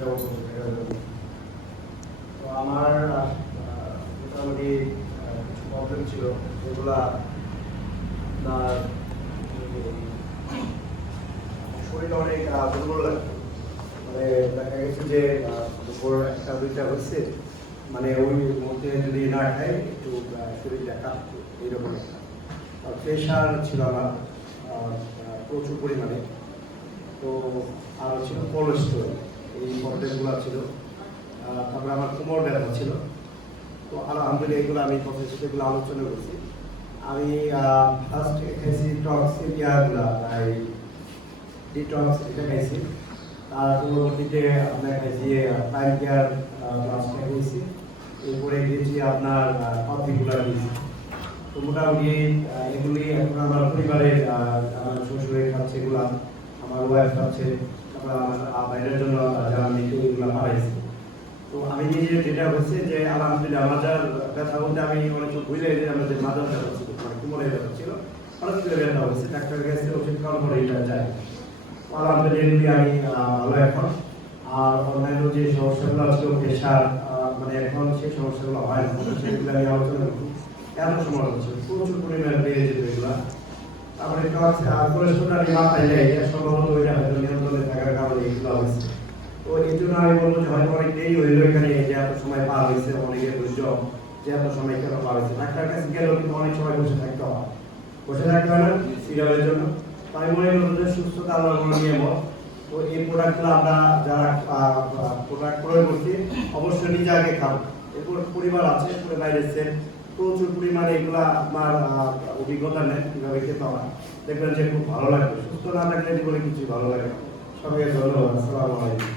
যাবো বসে থাকার জন্য। তো আমার মোটামুটি কিছু প্রবলেম ছিল যেগুলা আপনার শরীরে অনেক দুর্বল লাগতো। মানে দেখা গেছে যে দুপুর 1-2টা হচ্ছে, মানে ওই মধ্যে যদি না খাই একটু শরীরটা কাঁপতো এইরকম একটা। প্রেশার ছিল আমার প্রচুর পরিমাণে। তো আর ছিল কোলেস্ট্রল, এই প্রবলেমগুলো ছিল। তারপরে আমার কোমর ব্যথা ছিল। তো আলহামদুলিল্লাহ এগুলো আমি প্রফেসর সাথে এগুলো আলোচনা করছি। আমি ফার্স্ট খাইছি টক্স ইয়াগুলা, এই ডিটক্স এটা খাইছি। তার পরবর্তীতে আপনার খাইছি টাইম কেয়ার প্লাসটা খাইছি। এরপরে গিয়েছি আপনার কফিগুলো দিয়েছি। তো মোটামুটি এগুলি এখন আমার পরিবারের আমার শ্বশুরে খাচ্ছে এগুলা, আমার ওয়াইফ খাচ্ছে, তারপর আমার বাইরের জন্য যারা আমি এগুলো পাঠাইছি। তো আমি নিজে যেটা হচ্ছে যে আলহামদুলিল্লাহ মাজার ব্যথা বলতে আমি অনেক ভুলে যে আমার যে মাজার ব্যথা ছিল, মানে কোমরের ব্যথা ছিল, অনেক ব্যথা হচ্ছে, ডাক্তারের কাছে ওষুধ খাওয়ার পরে এটা যায়। আলহামদুলিল্লাহ আমি ভালো এখন। আর অন্যান্য যে সমস্যাগুলো ছিল প্রেশার, মানে এখন সেই সমস্যাগুলো হয় না, সেগুলো আমি আলোচনা করি। কেন সমস্যা হচ্ছে প্রচুর পরিমাণে বেড়ে যেত এগুলা। তারপরে কোলেস্ট্রলটা আমি মাথায় যাই, এটা সম্ভবত ওইটা হয়তো নিয়ন্ত্রণে থাকার কারণে এগুলো হয়েছে। তো এই জন্য আমি বলবো যে হয়তো অনেক দেরি হইলো এখানে, যে এত সময় পার হয়েছে, অনেকের বুঝছো যে এত সময় কেন পার হয়েছে। ডাক্তার কাছে গেলেও কিন্তু অনেক সময় বসে থাকতে হয়, বসে থাকতে হয় না সিরিয়ালের জন্য। তো আমি মনে করবো যে সুস্থতা আল্লাহর কোনো নিয়ম। তো এই প্রোডাক্টগুলো আমরা যারা প্রোডাক্ট প্রয়োগ করছি অবশ্যই নিজে আগে খাবো, এরপর পরিবার আছে বাইরে এসছেন, প্রচুর পরিমাণে এগুলা আপনার অভিজ্ঞতা নেন কীভাবে খেতে হয়, দেখবেন যে খুব ভালো লাগবে। সুস্থ না থাকলে জীবনে কিছু ভালো লাগে না। সবাইকে ধন্যবাদ। আসসালামু আলাইকুম।